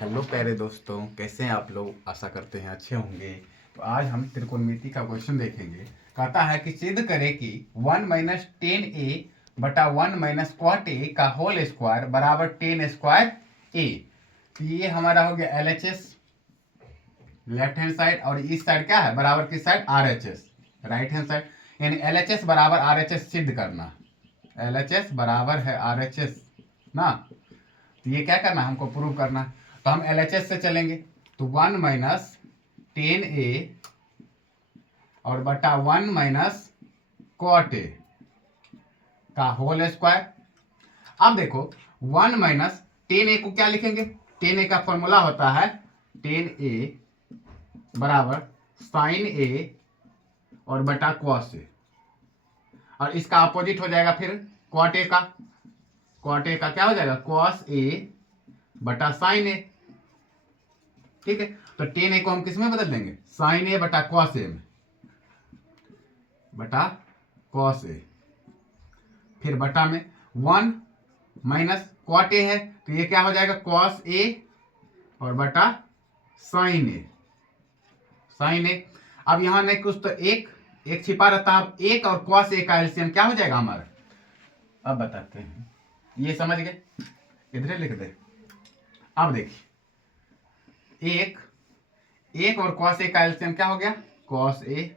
Hello प्यारे दोस्तों, कैसे हैं आप लोग। आशा करते हैं अच्छे होंगे। तो आज हम त्रिकोणमिति का क्वेश्चन देखेंगे। कहता है कि सिद्ध करें कि 1 माइनस 10a बटा 1 माइनस क्वाट ए का होल स्क्वायर बराबर 10 स्क्वायर ए। तो ये हमारा हो गया LHS लेफ्ट हैंड साइड, और इस साइड क्या है बराबर किस side RHS right hand side. यानी LHS बराबर RHS सिद्ध करना। LHS बराबर है RHS ना। तो ये क्या करना है, हमको प्रूव करना है। तो हम LHS से चलेंगे। तो 1 माइनस 10a और बटा 1 माइनस कॉट ए का होल स्क्वायर। अब देखो 1 माइनस 10a को क्या लिखेंगे। 10a का फॉर्मूला होता है 10a बराबर साइन ए और बटा कॉस ए, और इसका अपोजिट हो जाएगा फिर कॉट ए का। कॉट ए का क्या हो जाएगा कॉस ए बटा साइन ए। ठीक है, तो 10a को हम किस में बदल देंगे, साइन ए बटा कॉस ए में, बटा कॉस ए। फिर बटा में 1 माइनस कॉट ए है, तो ये क्या हो जाएगा कॉस ए और बटा साइन ए। साइन ए। अब यहां नहीं कुछ तो एक छिपा रहता है। अब एक और कॉस ए का एलसीएम क्या हो जाएगा हमारा, अब बताते हैं। ये समझ गए, इधर लिख दे। अब देखिए एक और कॉस ए का एलसीएम क्या हो गया कॉस ए।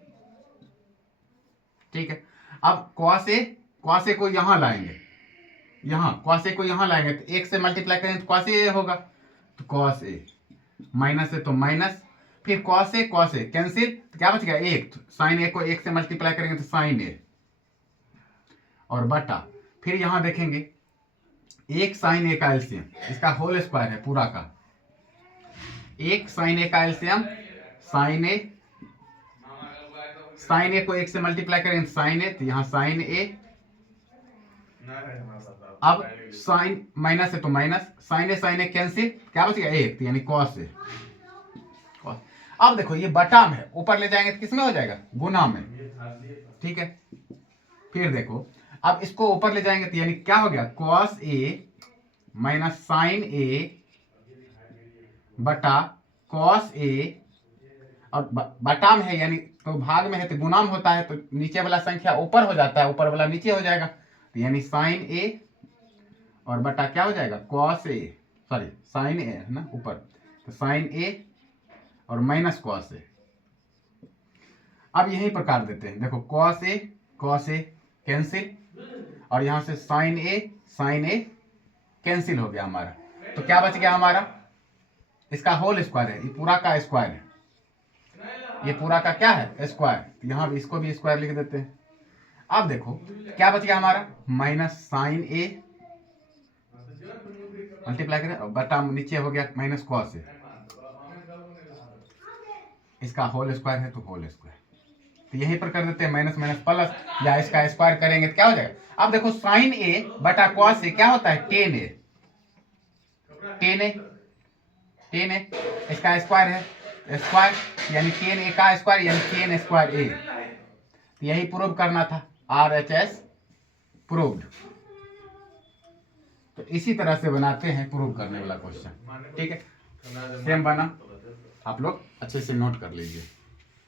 ठीक है, अब कॉस ए को यहां लाएंगे, कॉस ए को यहां लाएंगे तो एक से मल्टीप्लाई करेंगे तो कॉस ए होगा। तो कॉस ए माइनस है तो माइनस, फिर कॉस ए कैंसिल, तो क्या बच गया एक। साइन ए को एक से मल्टीप्लाई करेंगे तो साइन ए, और बटा फिर यहां देखेंगे एक साइन ए का एलसीएम, इसका होल स्क्वायर है पूरा का। एक साइन ए का एलसीएम साइन ए को एक से मल्टीप्लाई करेंगे साइन ए, तो यहाँ साइन ए। अब साइन माइनस है तो माइनस, साइन ए कैंसिल, क्या बच गया एक, तो यानी कॉस ए। अब देखो ये बटा में है, ऊपर ले जाएंगे तो किस में हो जाएगा गुना में। ठीक है, फिर देखो अब इसको ऊपर ले जाएंगे तो यानी क्या हो गया कॉस ए माइनस साइन ए बटा कॉस ए, और बटा में है यानी तो भाग में है तो गुना में होता है, तो नीचे वाला संख्या ऊपर हो जाता है, ऊपर वाला नीचे हो जाएगा। तो यानी साइन ए और बटा क्या हो जाएगा कॉस ए, सॉरी साइन ए है ना ऊपर, तो साइन ए और माइनस कॉस ए। अब यही प्रकार देते हैं, देखो कॉस ए कैंसिल, और यहां से साइन ए कैंसिल हो गया हमारा। तो क्या बच गया हमारा, इसका होल स्क्वायर है, ये पूरा का स्क्वायर है, ये पूरा का क्या है स्क्वायर। यहाँ भी इसको भी स्क्वायर लिख देते हैं। अब देखो क्या बच गया हमारा माइनस साइन ए मल्टीप्लाई करें, और बटा नीचे हो गया माइनस कॉस ए, इसका होल स्क्वायर है तो होल स्क्वायर। तो यहीं पर कर देते हैं माइनस माइनस प्लस, या इसका स्क्वायर करेंगे तो क्या हो जाएगा। अब देखो साइन ए बटा कॉस ए क्या होता है 10a, इसका स्क्वायर है स्क्वायर, यानी 10a का स्क्वायर यानी 10 स्क्वायर ए। तो यही प्रूव करना था, RHS प्रूव्ड। तो इसी तरह से बनाते हैं प्रूव करने वाला क्वेश्चन। ठीक है, सेम बना, आप लोग अच्छे से नोट कर लीजिए।